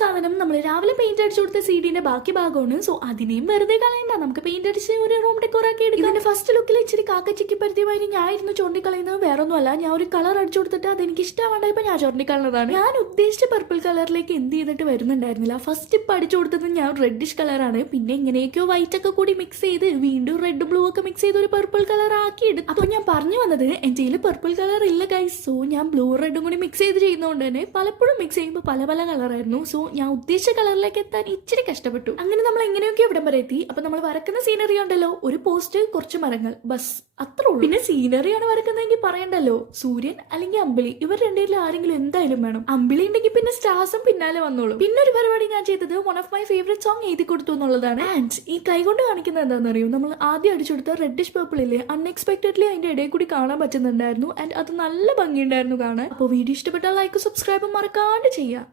സാധനം നമ്മൾ രാവിലെ പെയിന്റ് അടിച്ചു കൊടുത്ത സീഡിന്റെ ബാക്കി ഭാഗമാണ്. സോ അതിനെയും വെറുതെ കളയണ്ട, നമുക്ക് പെയിന്റ് അടിച്ച് ഒരു റൂം ഡെക്കോർ ആക്കി എടുക്കാം. ഇതിന്റെ ഫസ്റ്റ് ലുക്കിൽ ഇച്ചിരി കാക്കച്ചിക്ക് പരുത്തിയമാതിരി ഞാൻ ഇരുന്ന് ചൂണ്ടിക്കളയുന്നത് വേറൊന്നുമല്ല, ഞാൻ ഒരു കളർ അടിച്ചു കൊടുത്തിട്ട് അതെനിക്ക് ഇഷ്ടമാണ്ടായപ്പോ ഞാൻ ചൂണ്ടിക്കളഞ്ഞതാണ്. ഞാൻ ഉദ്ദേശിച്ച പർപ്പിൾ കളറിലേക്ക് എന്ത് ചെയ്തിട്ട് വരുന്നുണ്ടായിരുന്നില്ല. ഫസ്റ്റ് ഇപ്പൊ അടിച്ചു കൊടുത്തത് ഞാൻ റെഡിഷ് കളറാണ്, പിന്നെ എങ്ങനെയൊക്കെയോ വൈറ്റ് ഒക്കെ കൂടി മിക്സ് ചെയ്ത് വീണ്ടും റെഡ് ബ്ലൂ ഒക്കെ മിക്സ് ചെയ്ത് ഒരു പർപ്പിൾ കളർ ആക്കി എടുത്തു. അപ്പൊ ഞാൻ പറഞ്ഞു വന്നത് എന്റെ കയ്യിൽ പർപ്പിൾ കളർ ഇല്ല ഗൈസ്. സോ ഞാൻ ബ്ലൂ റെഡും കൂടി മിക്സ് ചെയ്ത് ചെയ്യുന്നതുകൊണ്ട് തന്നെ പലപ്പോഴും മിക്സ് ചെയ്യുമ്പോൾ പല പല കളറായിരുന്നു. സോ ഞാൻ ഉദ്ദേശിച്ച കളറിലേക്ക് എത്താൻ ഇച്ചിരി കഷ്ടപ്പെട്ടു. അങ്ങനെ നമ്മൾ എങ്ങനെയൊക്കെ ഇവിടം വരെ എത്തി. അപ്പൊ നമ്മൾ വരക്കുന്ന സീനറി ഉണ്ടല്ലോ, ഒരു പോസ്റ്റ്, കുറച്ച് മരങ്ങൾ, ബസ്, അത്രേ ഉള്ളൂ. പിന്നെ സീനറിയാണ് വരക്കുന്നതെങ്കിൽ പറയണ്ടല്ലോ, സൂര്യൻ അല്ലെങ്കിൽ അമ്പിളി, ഇവർ രണ്ടുപേരിൽ ആരെങ്കിലും എന്തായാലും വേണം. അമ്പിളി ഉണ്ടെങ്കിൽ പിന്നെ സ്റ്റാർസും പിന്നാലെ വന്നോളും. പിന്നെ ഒരു പരിപാടി ഞാൻ ചെയ്തത് one of my favourite song എഴുതി കൊടുത്തു എന്നുള്ളതാണ്. ആൻഡ് ഈ കൈ കൊണ്ട് കാണിക്കുന്നത് എന്താണെന്ന് അറിയോ, നമ്മൾ ആദ്യം അടിച്ചെടുത്ത റെഡിഷ് പേർപ്പിൾ ഇല്ലേ, അൺഎക്സ്പെക്ടഡ്ലി അതിന്റെ ഇടയിൽ കൂടി കാണാൻ പറ്റുന്നുണ്ടായിരുന്നു. ആൻഡ് അത് നല്ല ഭംഗിയുണ്ടായിരുന്നു കാണാൻ. അപ്പോൾ വീഡിയോ ഇഷ്ടപ്പെട്ടാൽ ലൈക്ക് സബ്സ്ക്രൈബ് മറക്കാണ്ട് ചെയ്യാം.